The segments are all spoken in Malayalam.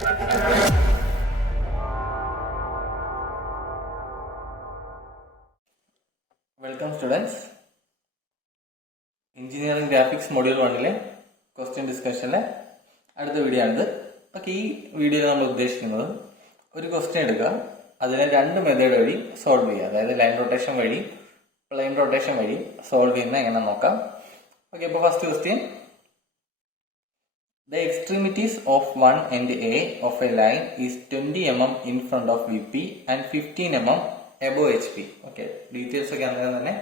Welcome students. Engineering graphics module 1 question ഡിസ്കഷനിലെ അടുത്ത വീഡിയോ ആണിത്. അപ്പോൾ ഈ വീഡിയോയിൽ നമ്മൾ ഉദ്ദേശിക്കുന്നത് ഒരു ക്വസ്റ്റ്യൻ എടുക്കുക, അതിനെ രണ്ട് മെത്തേഡ് വഴി സോൾവ് ചെയ്യുക. അതായത് ലൈൻ റൊട്ടേഷൻ വഴി, പ്ലെയിൻ റൊട്ടേഷൻ വഴി സോൾവ് ചെയ്യുന്ന എങ്ങനെ നോക്കാം. ഓക്കെ, അപ്പോൾ first question: The extremities of one end A of a line is 20 mm in front of VP and 15 mm above HP. Okay, details ഒക്കെ അങ്ങനെ തന്നെ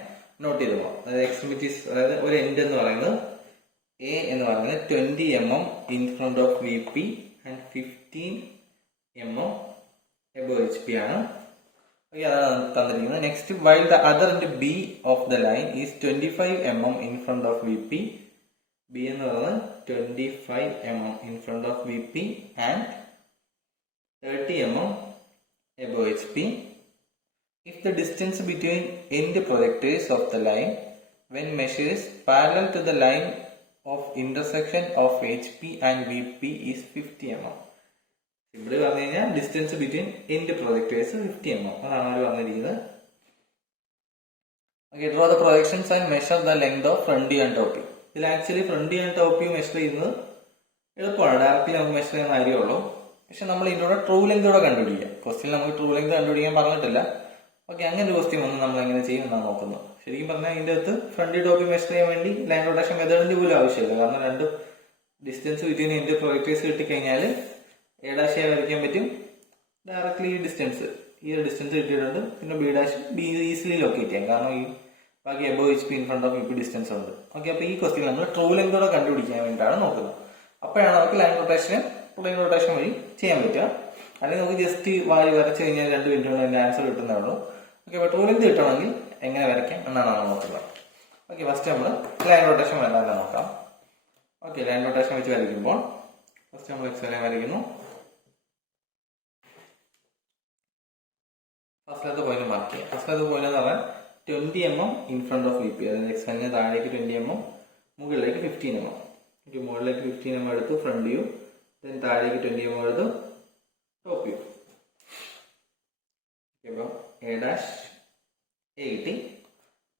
നോട്ട് ചെയ്ത് പോകാം. അതായത് എക്സ്ട്രിമിറ്റീസ്, അതായത് ഒരു എൻഡ് എന്ന് പറയുന്നത് എ എന്ന് പറയുന്നത് 20 mm in front of VP and 15 mm above HP ആണ്. ഓക്കെ, അതാണ് തന്നിരിക്കുന്നത്. Next, while the other end B of the line is 25 mm in front of VP. B എന്ന് പറയുന്നത് 25 mm in front of VP and 30 mm above HP. If the distance between end projectors of the line when measures parallel to the line of intersection of HP and VP is 50 mm. ഇവിടെ പറഞ്ഞു കഴിഞ്ഞാൽ distance between end projectors 50 mm അതാണ് അവർ പറഞ്ഞിരിക്കുന്നത്. Okay, draw the projections and measure the length of front view and top view. ഇതിൽ actually front view and top view measure ചെയ്യുന്നത് എളുപ്പമാണ്, ഡയറക്റ്റ്ലി നമുക്ക് മെഷർ ചെയ്യുന്ന കാര്യമുള്ളൂ. പക്ഷെ നമ്മൾ ഇതിലൂടെ ട്രൂ ലെങ്ത് കൂടെ കണ്ടുപിടിക്കുക. ക്വസ്റ്റ്യൻ നമുക്ക് ട്രൂ ലെങ്ത് കണ്ടുപിടിക്കാൻ പറഞ്ഞിട്ടില്ല. ഓക്കെ, അങ്ങനെ ഒരു ക്വസ്റ്റ്യൻ വന്ന് നമ്മൾ എങ്ങനെ ചെയ്യും എന്നാണ് നോക്കുന്നത്. ശരിക്കും പറഞ്ഞാൽ ഇതിന്റെ അകത്ത് front view top view measure ചെയ്യാൻ വേണ്ടി ലൈൻ റൊട്ടേഷൻ മെത്തേഡിന്റെ പോലും ആവശ്യമില്ല. കാരണം രണ്ട് ഡിസ്റ്റൻസ് ബിറ്റ്വീൻ എൻഡ് പ്രൊജക്ടേഴ്സ് കിട്ടിക്കഴിഞ്ഞാൽ എ ഡാഷ് വരയ്ക്കാൻ പറ്റും. ഡയറക്ട്ലി ഈ ഡിസ്റ്റൻസ് കിട്ടിയിട്ടുണ്ട്. പിന്നെ ബി ഈസിലി ലൊക്കേറ്റ് ചെയ്യാം, കാരണം ഈ ബാക്കി above HP in front of VP distance ഉണ്ട്. ഓക്കെ, അപ്പോൾ ഈ ക്വസ്റ്റ്യൻ നമ്മൾ ട്രൂ ലെങ്തോടെ കണ്ടുപിടിക്കാൻ വേണ്ടിയിട്ടാണ് നോക്കുന്നത്. അപ്പോഴാണ് നമുക്ക് ലൈൻ റൊട്ടേഷനും പ്ലെയിൻ റൊട്ടേഷൻ വഴി ചെയ്യാൻ പറ്റുക. അല്ലെങ്കിൽ നമുക്ക് ജസ്റ്റ് വാരി വരച്ചു കഴിഞ്ഞാൽ 2 മിനിറ്റ് കൊണ്ട് അതിന്റെ ആൻസർ കിട്ടുന്നേ ഉള്ളൂ. ഓക്കെ, അപ്പോൾ ട്രൂ ലെങ്ത് കിട്ടണമെങ്കിൽ എങ്ങനെ വരയ്ക്കാം എന്നാണ് നമ്മൾ നോക്കുന്നത്. ഓക്കെ, ഫസ്റ്റ് നമ്മൾ ലൈൻ റൊട്ടേഷൻ വേണ്ട നോക്കാം. ഓക്കെ, ലൈൻ റൊട്ടേഷൻ വെച്ച് വരയ്ക്കുമ്പോൾ ഫസ്റ്റ് നമ്മൾ എക്സ് ലൈൻ വരയ്ക്കുന്നു. ഫസ്റ്റിലത്തെ പോയിന്റ് മാർക്ക് ചെയ്യാം. ഫസ്റ്റിലത്തെ പോയിന്റ് എന്ന് പറഞ്ഞാൽ 20 mm in front of VP. അതായത് എക്സ് ലൈനിന് താഴേക്ക് 20 mm, മുകളിലേക്ക് 15 mm. ഓക്കെ, മുകളിലേക്ക് 15 mm എടുത്തു ഫ്രണ്ട് വ്യൂ, ദെൻ താഴേക്ക് 20 mm എടുത്തു ടോപ്പ് വ്യൂ. അപ്പോൾ എ ഡാഷ് എ കിട്ടി.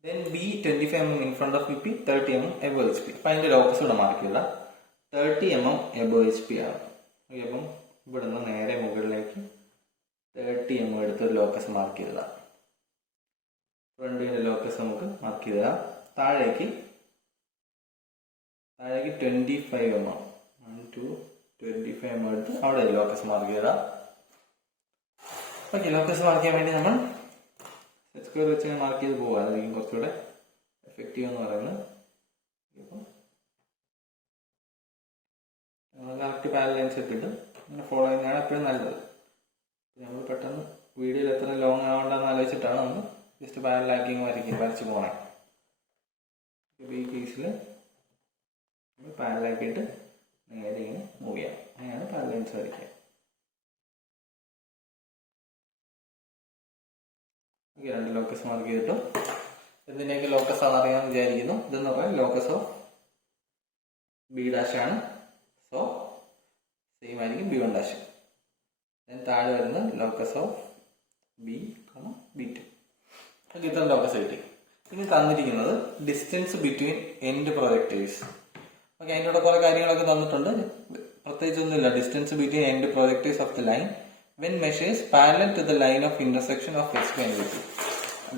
Then B 25 mm in front of VP, 30 mm above HP. അപ്പം അതിന്റെ ലോക്കസ് ഇവിടെ മാർക്ക് ചെയ്ത 30 mm എബോവ് HP ആണ്. ഓക്കെ, അപ്പം ഇവിടെ നിന്ന് നേരെ മുകളിലേക്ക് 30 mm എടുത്ത് ലോക്കസ് മാർക്ക് ചെയ്തതാണ്. ഫ്രണ്ട് വ്യൂവിന്റെ ലോക്കസ് നമുക്ക് മാർക്ക് ചെയ്താൽ താഴേക്ക് 25 mm 1 to 25 mm എടുത്ത് അവിടെ ലോക്കസ് മാർക്ക് ചെയ്താൽ. ഓക്കെ, ലോക്കസ് മാർക്ക് ചെയ്യാൻ വേണ്ടി നമ്മൾ സെറ്റ് സ്ക്വയർ വെച്ച് മാർക്ക് ചെയ്ത് പോവുക. അതായിരിക്കും കുറച്ചുകൂടെ എഫക്റ്റീവ് എന്ന് പറയുന്നത്. ഇപ്പം കറക്റ്റ് പാരലൽ ലൈൻസ് ഇട്ടിട്ട് അങ്ങനെ ഫോളോ ചെയ്യുന്നതാണ് എപ്പോഴും നല്ലത്. നമ്മൾ പെട്ടെന്ന് വീഡിയോയിൽ എത്ര ലോങ് ആവണ്ടെന്ന് ആലോചിച്ചിട്ടാണ് നമ്മൾ ജസ്റ്റ് പാരലാക്കി വരച്ച് പോകണേ. ഈ കേസിൽ നമ്മൾ പാരലാക്കിയിട്ട് നേരെ ഇങ്ങനെ മൂവ് ചെയ്യാം. അങ്ങനെയാണ് പാരലൽ ലൈൻസ് വരയ്ക്കുക. ഓക്കെ, 2 ലോക്കസ് മാർക്ക് ചെയ്തിട്ടു. ഇതിൻ്റെയൊക്കെ ലോക്കസ് ആണ് അറിയാമെന്ന് വിചാരിക്കുന്നു. ഇതെന്ന് പറഞ്ഞാൽ ലോക്കസ് ഓഫ് B ഡാഷ് ആണ്. സോ സെയിം ആയിരിക്കും B1 ഡാഷ്. താഴെ വരുന്നത് ലോക്കസ് ഓഫ് B2. ഓക്കെ, ഇത്ര ലോക്കസ് കിട്ടി. ഇനി തന്നിരിക്കുന്നത് distance between end projectors. Okay, അതിൻ്റെ കൂടെ കുറെ കാര്യങ്ങളൊക്കെ തന്നിട്ടുണ്ട്. പ്രത്യേകിച്ചൊന്നുമില്ല. Distance between end projectors of the line when measures parallel to the line of intersection of HP and VP.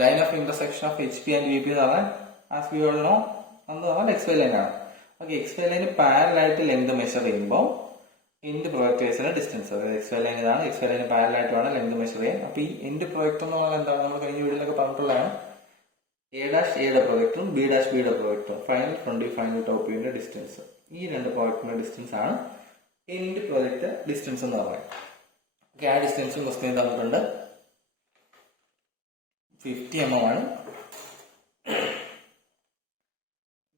Line of intersection of HP and VP എന്ന് പറഞ്ഞാൽ ആസ് വി ഓൾ നോ എന്ന് പറഞ്ഞാൽ XY ലൈൻ ആണ്. ഓക്കെ, XY ലൈന് പാരലായിട്ട് ലെങ്ത് മെഷർ ചെയ്യുമ്പോൾ എൻഡ് പ്രൊജക്ടേഴ്സിന്റെ ഡിസ്റ്റൻസ്, അതായത് XY ലൈൻ ഇതാണ്. XY ലൈന് പാരലായിട്ട് വേണം ലെങ്ത് മെഷർ ചെയ്യാൻ. അപ്പോൾ ഈ എൻഡ് പ്രൊജക്ടർ എന്ന് പറഞ്ഞാൽ എന്താണ്? നമ്മൾ കഴിഞ്ഞ വീഡിയോയിലൊക്കെ പറഞ്ഞിട്ടുള്ളതാണ്. എ ഡാഷ് എയുടെ പ്രൊജക്ടറും B ഡാഷ് ബിയുടെ പ്രൊജക്ടറും final front view final top വ്യൂവിന്റെ ഡിസ്റ്റൻസ്. ഈ 2 പ്രൊജക്ടറിന്റെ ഡിസ്റ്റൻസ് ആണ് എൻഡ് പ്രൊജക്ടർ ഡിസ്റ്റൻസ് എന്ന് പറയുന്നത്. ഓക്കെ, ആ ഡിസ്റ്റൻസും ക്വസ്റ്റ്യൻ തന്നിട്ടുണ്ട്. 50 mm ആണ്.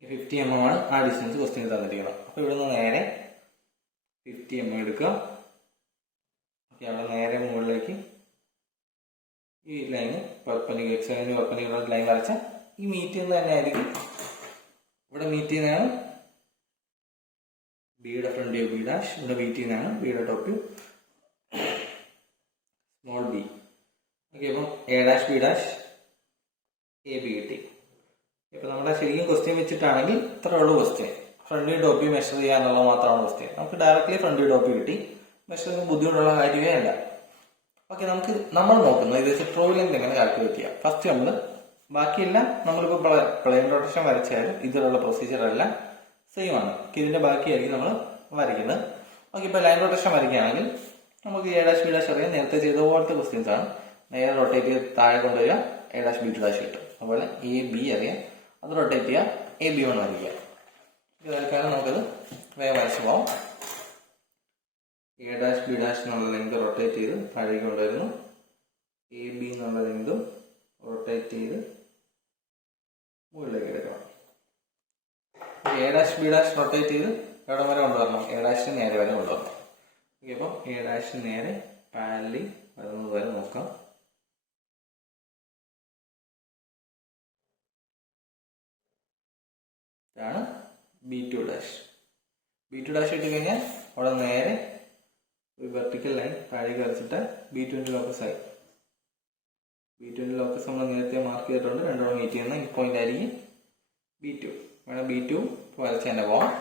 50 mm ആണ് ആ ഡിസ്റ്റൻസ് ക്വസ്റ്റ്യൻ തന്നിരിക്കണം. അപ്പോൾ ഇവിടെ നിന്ന് നേരെ 50 mm എടുക്കുക. ഓക്കെ, അവിടെ നേരെ മുകളിലേക്ക് ഈ line perpendicular X line perpendicular line വരച്ചാൽ ഈ മീറ്റ് ചെയ്യുന്നത് തന്നെ ആയിരിക്കും. ഇവിടെ മീറ്റ് ചെയ്യുന്നതാണ് ബിയുടെ ഫ്രണ്ട് വ്യൂ B ഡാഷ്, ഇവിടെ മീറ്റ് ചെയ്യുന്നതാണ് ബിയുടെ top view. Small B. Okay, അപ്പം A dash B dash A B കിട്ടി. ഇപ്പൊ നമ്മുടെ ശരിക്കും ക്വസ്റ്റ്യൻ വെച്ചിട്ടാണെങ്കിൽ ഇത്ര ഉള്ളൂ question. Front view top view measure ചെയ്യാന്നുള്ളത് മാത്രമാണ് ക്വസ്റ്റ്യൻ. നമുക്ക് directly front view top view കിട്ടി. മെഷറിംഗ് ബുദ്ധിമുട്ടുള്ള കാര്യമേ അല്ല. ഓക്കെ, നമ്മൾ നോക്കുന്നത് ഇത് വെച്ച് ട്രൂ ലെങ്ത് എങ്ങനെ കാൽക്കുലേറ്റ് ചെയ്യാം. ഫസ്റ്റ് നമ്മൾ ബാക്കിയെല്ലാം നമ്മളിപ്പോൾ പ്ലെയിൻ റൊട്ടേഷൻ വരച്ചാലും ഇതിലുള്ള പ്രൊസീജിയർ എല്ലാം സെയിം ആണ്. ഇതിന്റെ ബാക്കിയായിരിക്കും നമ്മൾ വരയ്ക്കുന്നത്. ഓക്കെ, ഇപ്പൊ ലൈൻ റൊട്ടേഷൻ വരയ്ക്കുകയാണെങ്കിൽ നമുക്ക് എ ഡാഷ് ബി ഡാഷ് അറിയാം. നേരത്തെ ചെയ്ത പോലത്തെ ക്വസ്റ്റ്യൻസ് ആണ്. നേരെ റൊട്ടേറ്റ് ചെയ്ത് താഴെ കൊണ്ടുവരിക, A dash B two dash കിട്ടും. അതുപോലെ എ ബി അറിയാം, അത് റൊട്ടേറ്റ് ചെയ്യുക, എ ബി വൺ വരയ്ക്കുക. ഇതായിരിക്കാനും നമുക്കത് വേഗം വരച്ചു പോകാം. എ ഡാഷ് ബി ഡാഷ് എന്നുള്ള ലെങ്ത് റൊട്ടേറ്റ് ചെയ്ത് താഴേക്ക് കൊണ്ടുവരുന്നു. എ ബി എന്നുള്ള ലെങ്തും റൊട്ടേറ്റ് ചെയ്ത് മുകളിലേക്ക് എടുക്കണം. A dash B dash rotate ചെയ്ത് എവിടെ വരെ കൊണ്ടുവരണം? എ ഡാഷിന് നേരെ വരെ കൊണ്ടുവരണം. ഓക്കെ, അപ്പം എ ഡാഷിന് നേരെ പാരലി വരുന്നത് വരെ നോക്കാം. ഇതാണ് B two dash. B two dash ഇട്ട് കഴിഞ്ഞാൽ അവിടെ നേരെ ഒരു വെർട്ടിക്കൽ ലൈൻ താഴേക്ക് വരച്ചിട്ട് ബി ടുവിന്റെ ലോക്കസ് ആയി. ബി ടുവിന്റെ ലോക്കസ് നമ്മൾ നേരത്തെ മാർക്ക് ചെയ്തിട്ടുണ്ട്. രണ്ടോളം മീറ്റ് ചെയ്യുന്ന ഈ പോയിന്റ് ആയിരിക്കും ബി ടു. വേണം ബി ടു വരച്ച് തന്നെ പോവാം.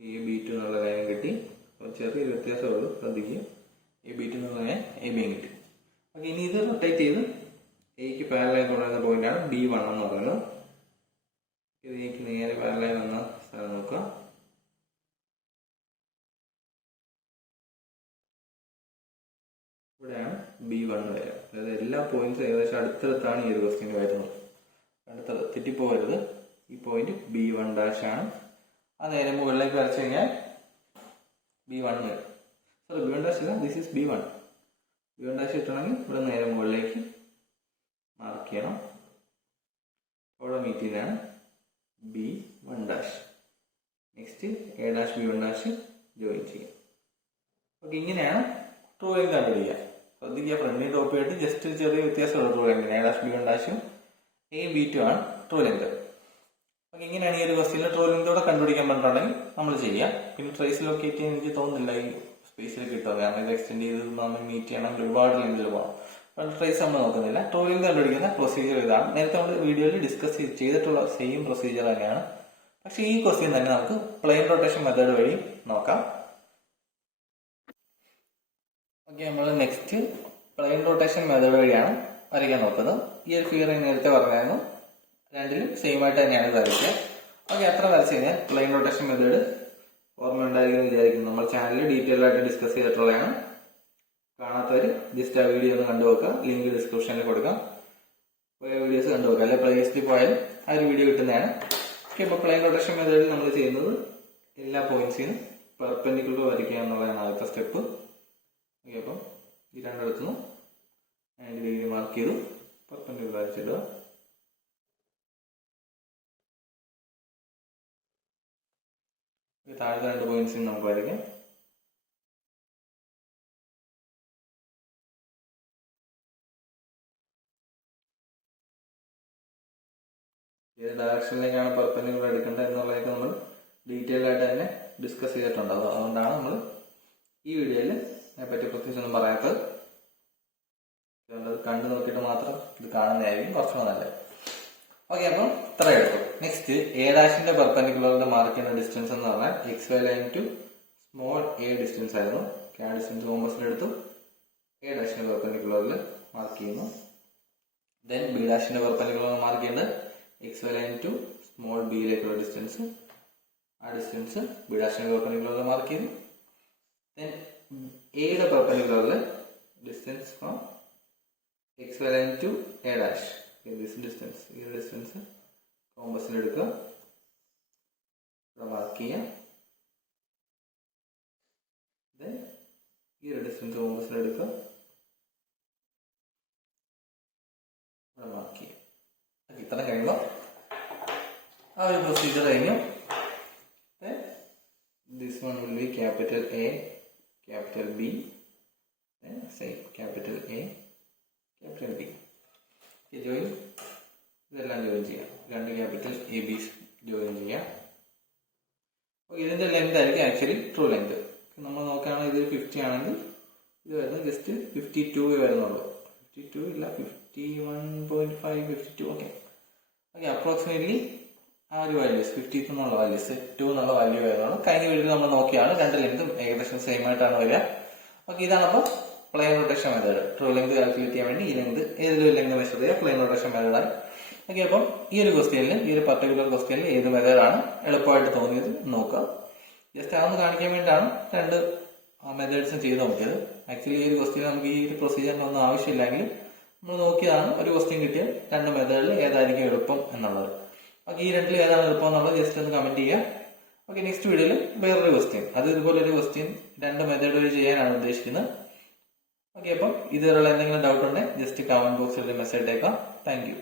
ഈ ബി ടു എന്നുള്ള ലൈൻ കിട്ടി. ചെറിയൊരു വ്യത്യാസമേ ഉള്ളൂ, ശ്രദ്ധിക്കുക. ഈ ബി ടു എന്നുള്ള ലൈൻ എ ബിയും കിട്ടി. ഓക്കെ, ഇനി ഇത് റൊട്ടേറ്റ് ചെയ്ത് എക്ക് പാരലൽ തുടങ്ങുന്ന പോയിന്റാണ് ബി വൺ എന്ന് പറയുന്നത്. ഇതിലേക്ക് നേരെ പാരലൽ വന്ന സ്ഥലം നോക്കുക. ഇവിടെയാണ് ബി വൺ വരിക. അതായത് എല്ലാ പോയിന്റ്സും ഏകദേശം അടുത്തടുത്താണ് ഈ ഒരു ക്വസ്റ്റ്യൻ വരുന്നത്. അടുത്തത് തെറ്റിപ്പോകരുത്. ഈ പോയിന്റ് ബി വൺ ഡാഷ് ആണ്. ആ നേരെ മുകളിലേക്ക് വരച്ചു കഴിഞ്ഞാൽ ബി വൺ വരും. സോറി, ബി വൺ ഡാഷ് ഇല്ല, this is B one. B one dash കിട്ടണമെങ്കിൽ ഇവിടെ നേരെ മുകളിലേക്ക് മാർക്ക് ചെയ്യണം. അവിടെ മീറ്റ് ചെയ്യുന്നതാണ് B one dash. Next A dash B one dash join ചെയ്യാം. ഓക്കെ, ഇങ്ങനെയാണ് ട്രൂ ലെങ്ത് കണ്ടുപിടിക്കുക. ശ്രദ്ധിക്കുക, ഫ്രണ്ടിൽ ടോപ്പ് ആയിട്ട് ജസ്റ്റ് ചെറിയ വ്യത്യാസമുള്ള true length. A dash B one ഡാഷും എ ബി ടു ആണ് ട്രൂ ലെങ്ത്. ഓക്കെ, ഇങ്ങനെയാണ് ഈ ഒരു ക്വസ്റ്റ്യനിൽ ട്രൂ ലെങ്തോടെ കണ്ടുപിടിക്കാൻ പറഞ്ഞിട്ടുണ്ടെങ്കിൽ നമ്മൾ ചെയ്യാം. പിന്നെ ട്രേസ് ലൊക്കേറ്റ് ചെയ്യാൻ എനിക്ക് തോന്നുന്നില്ല ഈ സ്പേസിൽ കിട്ടുക. കാരണം ഇത് എക്സ്റ്റെൻഡ് ചെയ്ത് നമ്മൾ മീറ്റ് ചെയ്യണമെങ്കിൽ ഒരുപാട് ലെങ്തിൽ പോകണം. ട്രേസ് നമ്മൾ നോക്കുന്നില്ല. ട്രൂ ലെങ്ത് കണ്ടുപിടിക്കുന്ന പ്രൊസീജിയർ ഇതാണ്. നേരത്തെ നമ്മൾ വീഡിയോയിൽ ഡിസ്കസ് ചെയ്തിട്ടുള്ള സെയിം പ്രൊസീജിയർ തന്നെയാണ്. പക്ഷെ ഈ ക്വസ്റ്റ്യൻ തന്നെ നമുക്ക് പ്ലെയിൻ റൊട്ടേഷൻ മെത്തേഡ് വഴി നോക്കാം. ഓക്കെ, നമ്മൾ നെക്സ്റ്റ് പ്ലെയിൻ റൊട്ടേഷൻ മെത്തേഡ് വഴിയാണ് വരയ്ക്കാൻ നോക്കുന്നത്. ഈ ഒരു ഫിഗർ നേരത്തെ പറഞ്ഞായിരുന്നു, രണ്ടിലും സെയിം ആയിട്ട് തന്നെയാണ് വരയ്ക്കുക. ഓക്കെ, അത്ര വരച്ചു കഴിഞ്ഞാൽ പ്ലെയിൻ റൊട്ടേഷൻ മെത്തേഡ് ഓർമ്മ ഉണ്ടായിരിക്കും വിചാരിക്കുന്നു. നമ്മൾ ചാനലിൽ ഡീറ്റെയിൽ ആയിട്ട് ഡിസ്കസ് ചെയ്തിട്ടുള്ളതാണ്. കാണാത്തവർ ജസ്റ്റ് ആ വീഡിയോ ഒന്ന് കണ്ടുവെക്കുക. ലിങ്ക് ഡിസ്ക്രിപ്ഷനിൽ കൊടുക്കാം. പോയ വീഡിയോസ് കണ്ടുവെക്കുക. അല്ലെങ്കിൽ പ്ലേലിസ്റ്റിൽ പോയാൽ ആ ഒരു വീഡിയോ കിട്ടുന്നതാണ്. ഓക്കെ, ഇപ്പോൾ പ്ലെയിൻ റൊട്ടേഷൻ മെത്തേഡിൽ നമ്മൾ ചെയ്യുന്നത് എല്ലാ പോയിന്റ്സിനും പെർപെൻഡിക്കുലർ വരയ്ക്കുക എന്നുള്ളതാണ് ആദ്യത്തെ സ്റ്റെപ്പ്. ഓക്കെ, അപ്പം ഈ രണ്ടിടത്തുനിന്ന് 90 ഡിഗ്രി മാർക്ക് ചെയ്തു പെർപെൻഡിക്കുലർ വരച്ചിടുക. താഴത്തെ രണ്ട് പോയിന്റ്സിന് നമുക്ക് വരയ്ക്കാം. ഏത് ഡയറക്ഷനിലേക്കാണ് പെർപെൻഡിക്കുലർ എടുക്കേണ്ടത് എന്നുള്ളതൊക്കെ നമ്മൾ ഡീറ്റെയിൽ ആയിട്ട് തന്നെ ഡിസ്കസ് ചെയ്തിട്ടുണ്ട്. അതുകൊണ്ടാണ് നമ്മൾ ഈ വീഡിയോയിൽ അതിനെപ്പറ്റി പ്രത്യേകിച്ച് ഒന്നും പറയാത്തത്. അതുകൊണ്ട് കണ്ടു നോക്കിയിട്ട് മാത്രം ഇത് കാണുന്നതായിരിക്കും കുറച്ചുകൂടെ നല്ലത്. ഓക്കെ, അപ്പം ഇത്ര എടുത്തു. നെക്സ്റ്റ് എ ഡാഷിന്റെ പെർപെൻഡിക്കുലറിന്റെ മാർക്ക് ചെയ്യുന്ന ഡിസ്റ്റൻസ് എന്ന് പറഞ്ഞാൽ X Y line to small A distance ആയിരുന്നു. ആ ഡിസ്റ്റൻസ് കോമ്പസിലെടുത്തു എ ഡാഷിന്റെ പെർപെൻഡിക്കുലറിൽ മാർക്ക് ചെയ്യുന്നു. ദെൻ ബി ഡാഷിന്റെ പെർപെൻഡിക്കുലർ മാർക്ക് ചെയ്യുന്നത് X Y line to small ബിയിലേക്കുള്ള ഡിസ്റ്റൻസ്. ആ ഡിസ്റ്റൻസ് ബി ഡാഷിന്റെ പെർപെൻഡിക്കുലറിൽ മാർക്ക് ചെയ്തു. ദെൻ എയുടെ പെർപെൻഡിക്കുലറിൽ distance from X Y line to A dash. This distance, ഈ ഡിസ്റ്റൻസ് കോമ്പസിലെടുക്കുക, ഇവിടെ മാർക്ക് ചെയ്യാം. ദെൻ ഈ ഒരു ഡിസ്റ്റൻസ് കോമ്പസിലെടുക്കുക, ഇവിടെ മാർക്ക് ചെയ്യാം. ഇത്ര കഴിയുമ്പോൾ ആ ഒരു പ്രൊസീജിയർ കഴിഞ്ഞു. This one will be capital A, capital B, same capital A, capital B. Join, ഇതെല്ലാം ജോയിൻ ചെയ്യാം. രണ്ട് ക്യാപിറ്റൽ എ ബി ജോയിൻ ചെയ്യാം. ഇതിന്റെ ലെങ്ത് ആയിരിക്കും ആക്ച്വലി ട്രൂ ലെങ്ത്. നമ്മൾ നോക്കുകയാണെങ്കിൽ ഇത് 50 ആണെങ്കിൽ ഇത് വരുന്നത് ജസ്റ്റ് 52 വരുന്നുള്ളൂ. 52 ഇല്ല, 51.5, 52. ഓക്കെ, അപ്രോക്സിമേറ്റ്ലി ആ ഒരു വാല്യൂസ് 50 എന്നുള്ള വാല്യൂസ് 2 എന്നുള്ള വാല്യൂ വരുന്നുള്ളൂ. കഴിഞ്ഞ വീഡിയോയിൽ നമ്മൾ നോക്കിയാണ് രണ്ട് ലെങ്തും ഏകദേശം സെയിം ആയിട്ടാണ് വരിക. ഓക്കെ, ഇതാണ് അപ്പോൾ plain rotation method. True length calculate ചെയ്യാൻ വേണ്ടി ഈ ലെങ്ത് ഏതൊരു ലെങ്ത് മെഷർ ചെയ്യുക പ്ലെയിൻ റൊട്ടേഷൻ മെത്തേഡാണ്. ഓക്കെ, അപ്പം ഈ ഒരു ക്വസ്റ്റ്യനിൽ ഈ ഒരു പർട്ടിക്കുലർ ക്വസ്റ്റ്യനിൽ ഏത് മെത്തേഡാണ് എളുപ്പമായിട്ട് തോന്നിയത് നോക്കുക. ജസ്റ്റ് അതൊന്ന് കാണിക്കാൻ വേണ്ടിയിട്ടാണ് രണ്ട് മെത്തേഡ്സും ചെയ്ത് നോക്കിയത്. ആക്ച്വലി ഈ ഒരു ക്വസ്റ്റ്യൻ നമുക്ക് ഈ ഒരു പ്രൊസീജിയറിനൊന്നും ആവശ്യമില്ലെങ്കിൽ നമ്മൾ നോക്കിയതാണ് ഒരു ക്വസ്റ്റ്യൻ കിട്ടിയ രണ്ട് മെത്തേഡിൽ ഏതായിരിക്കും എളുപ്പം എന്നുള്ളത്. ഓക്കെ, ഈ രണ്ടിൽ ഏതാണ് എളുപ്പം എന്നുള്ളത് ജസ്റ്റ് ഒന്ന് കമന്റ് ചെയ്യുക. ഓക്കെ, നെക്സ്റ്റ് വീഡിയോയിൽ വേറൊരു ക്വസ്റ്റ്യൻ, അത് ഇതുപോലെ ഒരു ക്വസ്റ്റ്യൻ രണ്ട് മെത്തേഡ് വഴി ചെയ്യാനാണ് ഉദ്ദേശിക്കുന്നത്. ഓക്കെ, അപ്പം ഇതുവരെയുള്ള എന്തെങ്കിലും ഡൗട്ട് ഉണ്ടെങ്കിൽ ജസ്റ്റ് കമന്റ് ബോക്സിൽ മെസ്സേജ് അയക്കാം. Thank you.